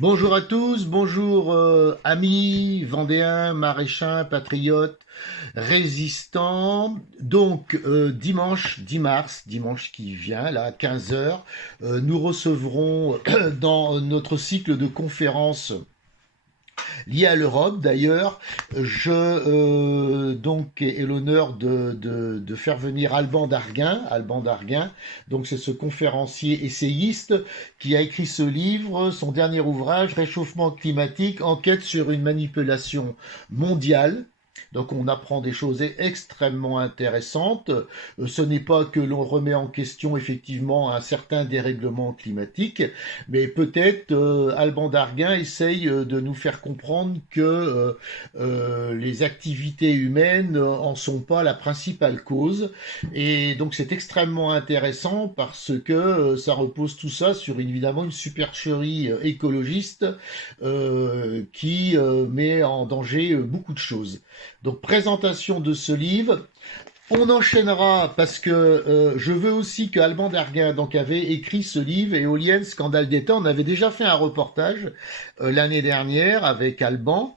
Bonjour à tous, bonjour amis vendéens, maraîchins, patriotes, résistants. Donc dimanche 10 mars, dimanche qui vient, là à 15 heures, nous recevrons dans notre cycle de conférences lié à l'Europe. D'ailleurs, je donc ai l'honneur de faire venir Alban Darguin. Alban Darguin, donc c'est ce conférencier essayiste qui a écrit ce livre, son dernier ouvrage, Réchauffement climatique, enquête sur une manipulation mondiale. Donc on apprend des choses extrêmement intéressantes. Ce n'est pas que l'on remet en question effectivement un certain dérèglement climatique, mais peut-être Alban Darguin essaye de nous faire comprendre que les activités humaines en sont pas la principale cause. Et donc c'est extrêmement intéressant parce que ça repose tout ça sur évidemment une supercherie écologiste qui met en danger beaucoup de choses. Donc présentation de ce livre. On enchaînera parce que je veux aussi que Alban Darguin donc avait écrit ce livre Éolienne, scandale d'État. On avait déjà fait un reportage l'année dernière avec Alban.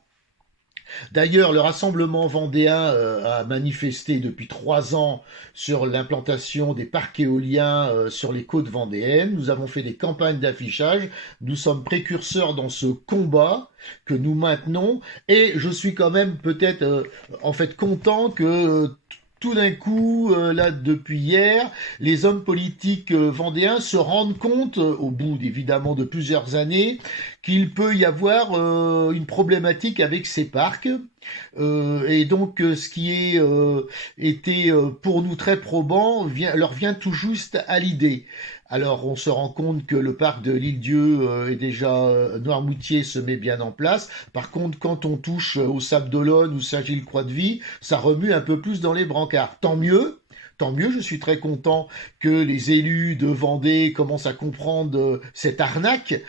D'ailleurs, le Rassemblement vendéen a manifesté depuis 3 ans sur l'implantation des parcs éoliens sur les côtes vendéennes. Nous avons fait des campagnes d'affichage. Nous sommes précurseurs dans ce combat que nous maintenons. Et je suis quand même peut-être en fait content que tout d'un coup, là, depuis hier, les hommes politiques vendéens se rendent compte, au bout évidemment de plusieurs années, qu'il peut y avoir une problématique avec ces parcs. Et donc, ce qui était pour nous très probant leur vient tout juste à l'idée. Alors, on se rend compte que le parc de l'Île-Dieu est déjà Noirmoutier se met bien en place. Par contre, quand on touche au Sable d'Olonne ou Saint-Gilles-Croix-de-Vie, ça remue un peu plus dans les brancards. Tant mieux, je suis très content que les élus de Vendée commencent à comprendre cette arnaque.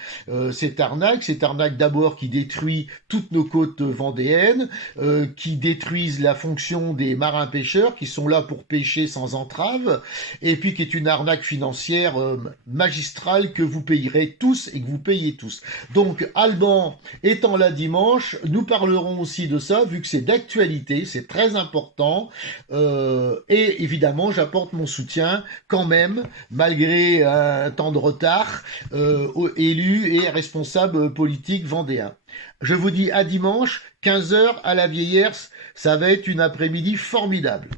Cette arnaque d'abord qui détruit toutes nos côtes vendéennes, qui détruisent la fonction des marins-pêcheurs qui sont là pour pêcher sans entrave, et puis qui est une arnaque financière magistrale que vous payerez tous et que vous payez tous. Donc Alban étant là dimanche, nous parlerons aussi de ça, vu que c'est d'actualité, c'est très important, et évidemment j'apporte mon soutien quand même, malgré un temps de retard, aux élus et responsables politiques vendéens. Je vous dis à dimanche, 15 heures à la Vieillère, ça va être une après-midi formidable.